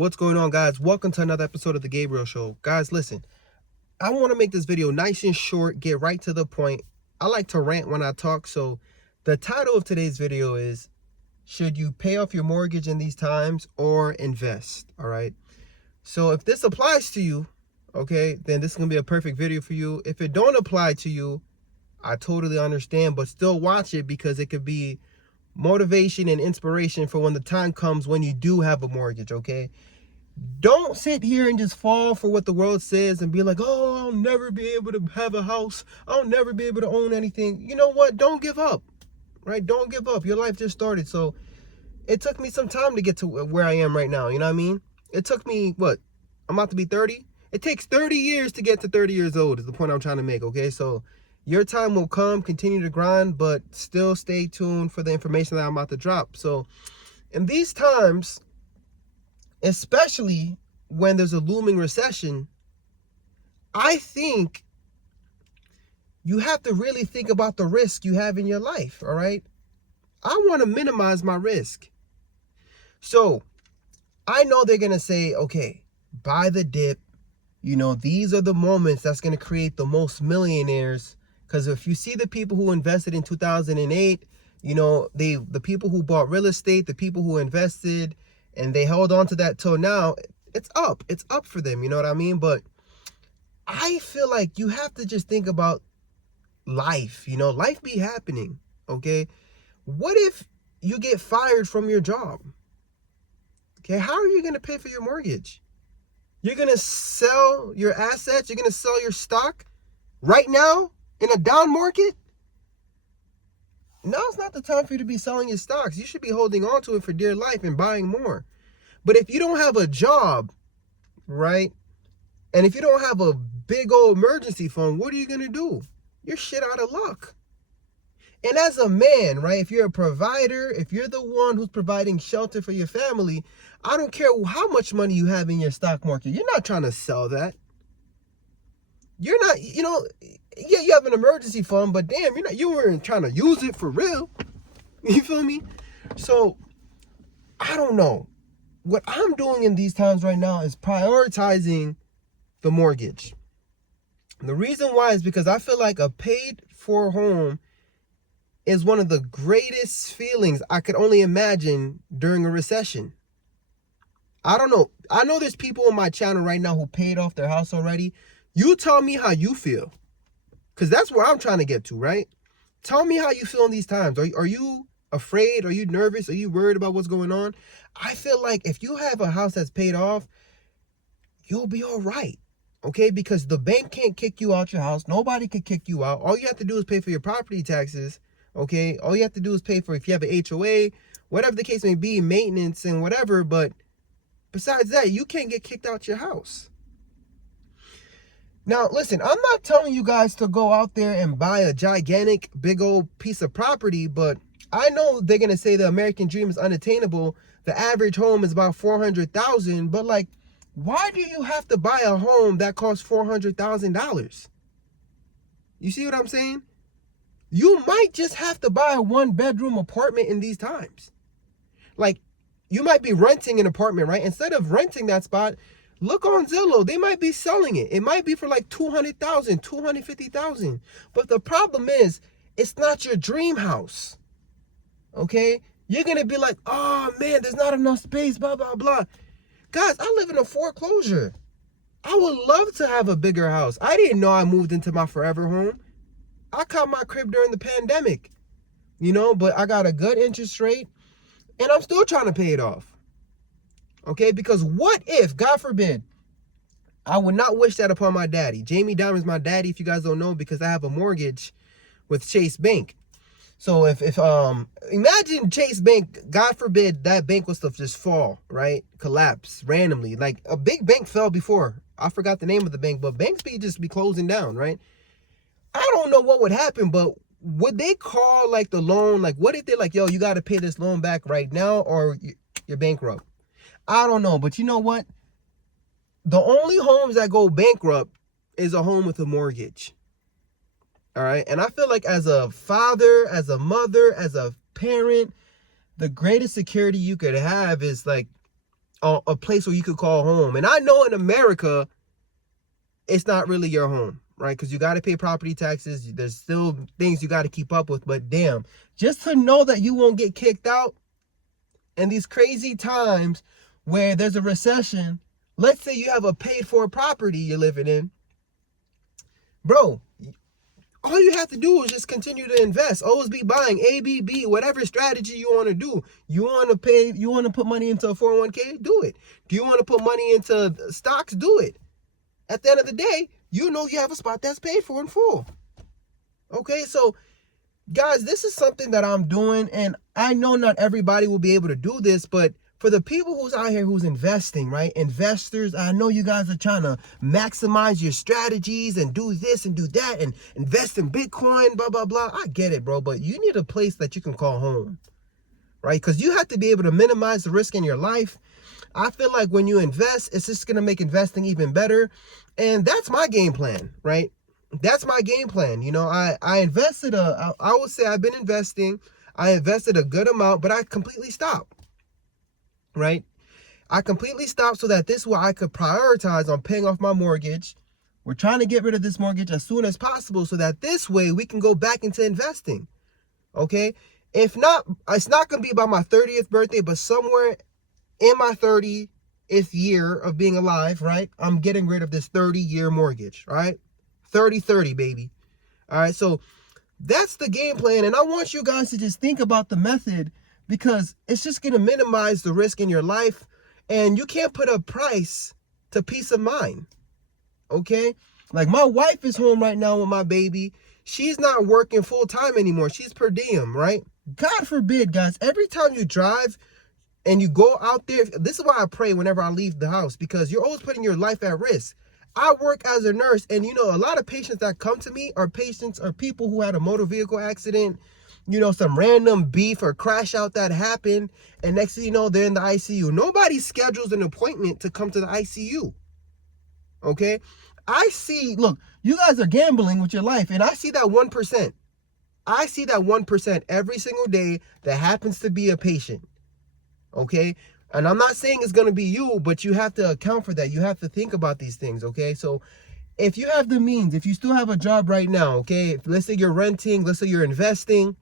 What's going on, guys? Welcome to another episode of the Gabriel Show. Guys, listen, I want to make this video nice and short, get right to the point. I like to rant when I talk, so the title of today's video is, should you pay off your mortgage in these times or invest? All right. So if this applies to you, okay, then this is going to be a perfect video for you. If it don't apply to you, I totally understand, but still watch it because it could be motivation and inspiration for when the time comes when you do have a mortgage, okay? Don't sit here and just fall for what the world says and be like, oh, I'll never be able to have a house. I'll never be able to own anything. You know what? Don't give up, right? Don't give up. Your life just started. So it took me some time to get to where I am right now. You know what I mean? It took me, what? I'm about to be 30. It takes 30 years to get to 30 years old is the point I'm trying to make, okay? So your time will come, continue to grind, but still stay tuned for the information that I'm about to drop. So in these times, especially when there's a looming recession, I think you have to really think about the risk you have in your life, all right? I want to minimize my risk. So I know they're going to say, okay, buy the dip. You know, these are the moments that's going to create the most millionaires. Because if you see the people who invested in 2008, you know, the people who bought real estate, the people who invested, and they held on to that till now, it's up. It's up for them, you know what I mean? But I feel like you have to just think about life, you know, life be happening, okay? What if you get fired from your job? Okay, how are you going to pay for your mortgage? You're going to sell your assets? You're going to sell your stock right now in a down market? Now's not the time for you to be selling your stocks. You should be holding on to it for dear life and buying more. But if you don't have a job, right, and if you don't have a big old emergency fund, what are you going to do? You're shit out of luck. And as a man, right, if you're a provider, if you're the one who's providing shelter for your family, I don't care how much money you have in your stock market. You're not trying to sell that. You're not, you know, yeah, you have an emergency fund, but damn, you weren't trying to use it for real. You feel me? So, I don't know. What I'm doing in these times right now is prioritizing the mortgage. And the reason why is because I feel like a paid for home is one of the greatest feelings I could only imagine during a recession. I don't know. I know there's people on my channel right now who paid off their house already. You tell me how you feel. Because that's where I'm trying to get to, right? Tell me how you feel in these times. Are you afraid? Are you nervous? Are you worried about what's going on? I feel like if you have a house that's paid off, you'll be all right. Okay? Because the bank can't kick you out your house. Nobody can kick you out. All you have to do is pay for your property taxes. Okay? All you have to do is pay for, if you have an HOA, whatever the case may be, maintenance and whatever. But besides that, you can't get kicked out your house. Now, listen, I'm not telling you guys to go out there and buy a gigantic, big old piece of property, but I know they're going to say the American dream is unattainable. The average home is about $400,000, but like, why do you have to buy a home that costs $400,000? You see what I'm saying? You might just have to buy a one-bedroom apartment in these times. Like, you might be renting an apartment, right? Instead of renting that spot, look on Zillow. They might be selling it. It might be for like $200,000, $250,000. But the problem is, it's not your dream house. Okay? You're going to be like, oh man, there's not enough space, blah, blah, blah. Guys, I live in a foreclosure. I would love to have a bigger house. I didn't know I moved into my forever home. I caught my crib during the pandemic, you know, but I got a good interest rate and I'm still trying to pay it off. Okay, because what if, God forbid, I would not wish that upon my daddy. Jamie Diamond's my daddy, if you guys don't know, because I have a mortgage with Chase Bank. So if imagine Chase Bank, God forbid, that bank was to just fall, right? Collapse randomly. Like a big bank fell before. I forgot the name of the bank, but banks just be closing down, right? I don't know what would happen, but would they call like the loan? Like what if they're like, yo, you got to pay this loan back right now or you're bankrupt? I don't know, but you know what? The only homes that go bankrupt is a home with a mortgage. All right. And I feel like as a father, as a mother, as a parent, the greatest security you could have is like a place where you could call home. And I know in America, it's not really your home, right? Because you got to pay property taxes. There's still things you got to keep up with. But damn, just to know that you won't get kicked out in these crazy times where there's a recession. Let's say you have a paid for property you're living in. Bro, all you have to do is just continue to invest. Always be buying ABB, whatever strategy you want to do. You want to put money into a 401k? Do it. Do you want to put money into stocks? Do it. At the end of the day, you know you have a spot that's paid for in full. Okay, so guys, this is something that I'm doing, and I know not everybody will be able to do this, but for the people who's out here who's investing, right? Investors, I know you guys are trying to maximize your strategies and do this and do that and invest in Bitcoin, blah, blah, blah. I get it, bro, but you need a place that you can call home, right? Because you have to be able to minimize the risk in your life. I feel like when you invest, it's just going to make investing even better. And that's my game plan, right? That's my game plan. You know, I invested I would say I've been investing. I invested a good amount, but I completely stopped, right? I completely stopped so that this way I could prioritize on paying off my mortgage. We're trying to get rid of this mortgage as soon as possible so that this way we can go back into investing, okay? If not, it's not going to be by my 30th birthday, but somewhere in my 30th year of being alive, right? I'm getting rid of this 30-year mortgage, right? 30-30, baby. All right, so that's the game plan. And I want you guys to just think about the method because it's just going to minimize the risk in your life. And you can't put a price to peace of mind, okay? Like my wife is home right now with my baby. She's not working full time anymore. She's per diem, right? God forbid, guys, every time you drive and you go out there, this is why I pray whenever I leave the house, because you're always putting your life at risk. I work as a nurse, and you know, a lot of patients that come to me are people who had a motor vehicle accident, you know, some random beef or crash out that happened, and next thing you know, they're in the ICU. Nobody schedules an appointment to come to the ICU, okay? Look, you guys are gambling with your life, and I see that 1%. I see that 1% every single day that happens to be a patient. Okay, and I'm not saying it's going to be you, but you have to account for that. You have to think about these things, okay? So if you have the means, if you still have a job right now, okay, let's say you're renting, let's say you're investing,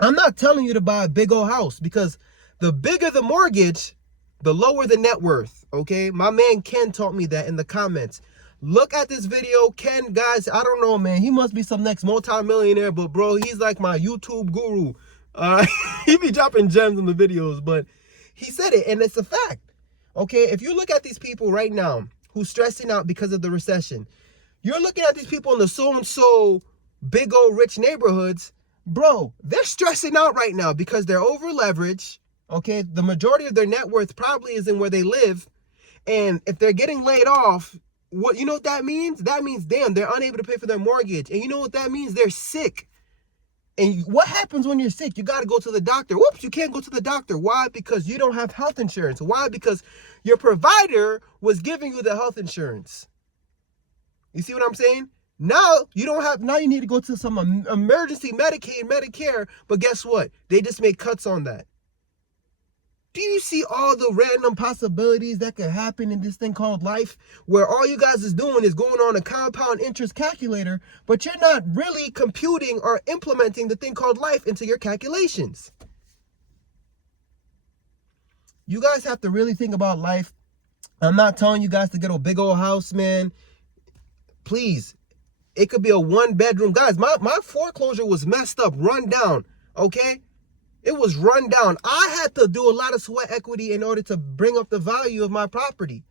I'm not telling you to buy a big old house because the bigger the mortgage, the lower the net worth, okay? My man Ken taught me that in the comments. Look at this video. Ken, guys, I don't know, man. He must be some next multi-millionaire, but bro, he's like my YouTube guru. He be dropping gems in the videos, but he said it, and it's a fact. Okay, if you look at these people right now who's stressing out because of the recession, you're looking at these people in the so-and-so big old rich neighborhoods. Bro, they're stressing out right now because they're over leveraged. Okay, the majority of their net worth probably is in where they live. And if they're getting laid off, you know what that means? That means, damn, they're unable to pay for their mortgage. And you know what that means? They're sick. And what happens when you're sick? You got to go to the doctor. Whoops, you can't go to the doctor. Why? Because you don't have health insurance. Why? Because your provider was giving you the health insurance. You see what I'm saying? Now you need to go to some emergency Medicaid, Medicare, but guess what? They just make cuts on that. Do you see all the random possibilities that could happen in this thing called life, where all you guys is doing is going on a compound interest calculator, but you're not really computing or implementing the thing called life into your calculations? You guys have to really think about life. I'm not telling you guys to get a big old house, man. Please, it could be a 1-bedroom. Guys, my foreclosure was messed up, run down, okay? It was run down. I had to do a lot of sweat equity in order to bring up the value of my property.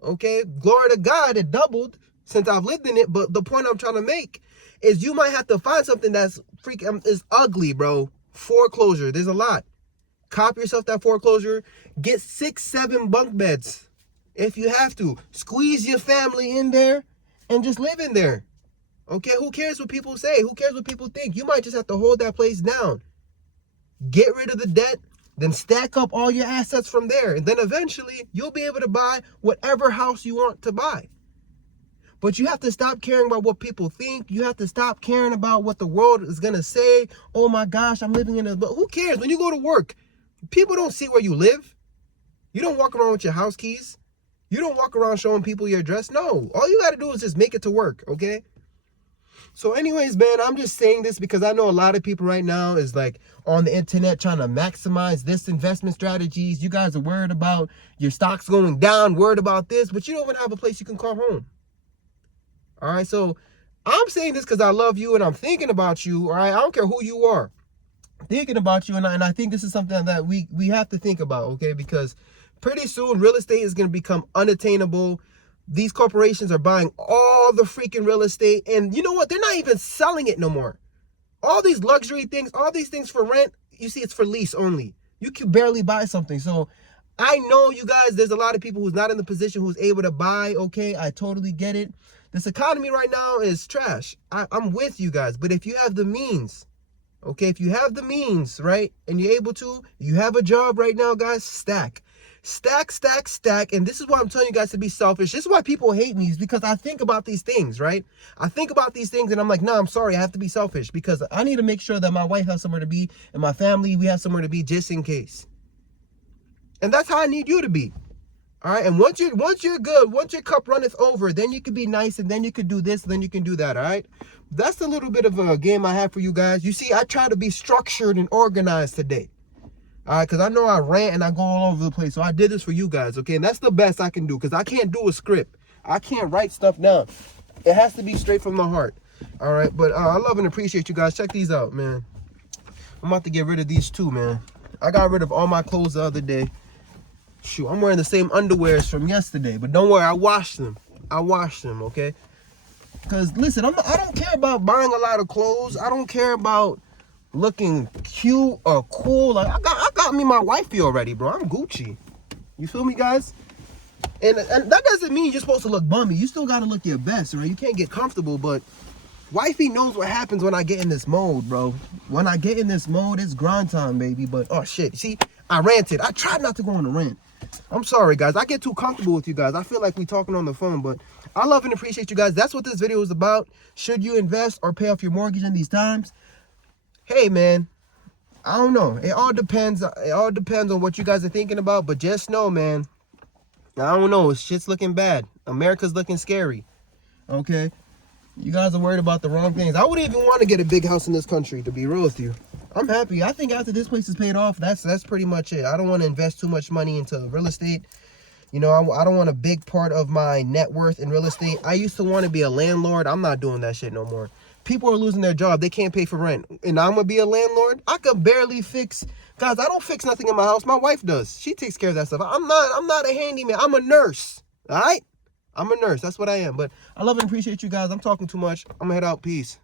Okay? Glory to God, it doubled since I've lived in it. But the point I'm trying to make is you might have to find something that's is ugly, bro. Foreclosure. There's a lot. Copy yourself that foreclosure. Get 6-7 bunk beds if you have to. Squeeze your family in there and just live in there. Okay? Who cares what people say? Who cares what people think? You might just have to hold that place down. Get rid of the debt, then stack up all your assets from there. And then eventually you'll be able to buy whatever house you want to buy. But you have to stop caring about what people think. You have to stop caring about what the world is going to say. Oh my gosh, I'm living in a... But who cares? When you go to work, people don't see where you live. You don't walk around with your house keys. You don't walk around showing people your address. No, all you got to do is just make it to work, okay? So anyways, man, I'm just saying this because I know a lot of people right now is like on the internet trying to maximize this investment strategies. You guys are worried about your stocks going down, worried about this, but you don't even have a place you can call home. All right, so I'm saying this because I love you and I'm thinking about you, all right? I don't care who you are. Thinking about you, and I think this is something that we have to think about, okay? Because pretty soon real estate is going to become unattainable. These corporations are buying all the freaking real estate, and you know what? They're not even selling it no more. All these luxury things, all these things for rent, you see, it's for lease only. You can barely buy something. So I know, you guys, there's a lot of people who's not in the position who's able to buy, okay? I totally get it. This economy right now is trash. I'm with you guys, but if you have the means, okay, if you have the means, right, and you're able to, you have a job right now, guys, stack. Stack, stack, stack. And this is why I'm telling you guys to be selfish. This is why people hate me, is because I think about these things, right? I think about these things and I'm like, nah, I'm sorry, I have to be selfish because I need to make sure that my wife has somewhere to be and my family, we have somewhere to be just in case. And that's how I need you to be. All right, and once you're good, once your cup runneth over, then you can be nice, and then you can do this, and then you can do that, all right? That's a little bit of a game I have for you guys. You see, I try to be structured and organized today, all right? Because I know I rant and I go all over the place, so I did this for you guys, okay? And that's the best I can do, because I can't do a script. I can't write stuff down. It has to be straight from the heart, all right? But I love and appreciate you guys. Check these out, man. I'm about to get rid of these too, man. I got rid of all my clothes the other day. Shoot, I'm wearing the same underwears from yesterday, but don't worry, I washed them. Okay? Because listen, I don't care about buying a lot of clothes. I don't care about looking cute or cool. Like I got me my wifey already, bro. I'm Gucci. You feel me, guys? And that doesn't mean you're supposed to look bummy. You still gotta look your best, right? You can't get comfortable, but wifey knows what happens when I get in this mode, bro. When I get in this mode, it's grind time, baby. But oh shit, see, I ranted. I tried not to go on a rant. I'm sorry, guys. I get too comfortable with you guys. I feel like we talking on the phone, but I love and appreciate you guys. That's what this video is about. Should you invest or pay off your mortgage in these times? Hey, man, I don't know. It all depends. It all depends on what you guys are thinking about, but just know, man, I don't know. Shit's looking bad. America's looking scary, okay? You guys are worried about the wrong things. I wouldn't even want to get a big house in this country, to be real with you. I'm happy. I think after this place is paid off, that's pretty much it. I don't want to invest too much money into real estate. You know, I don't want a big part of my net worth in real estate. I used to want to be a landlord. I'm not doing that shit no more. People are losing their job. They can't pay for rent. And I'm going to be a landlord? I could barely fix. Guys, I don't fix nothing in my house. My wife does. She takes care of that stuff. I'm not a handyman. I'm a nurse. All right? I'm a nurse. That's what I am. But I love and appreciate you guys. I'm talking too much. I'm going to head out. Peace.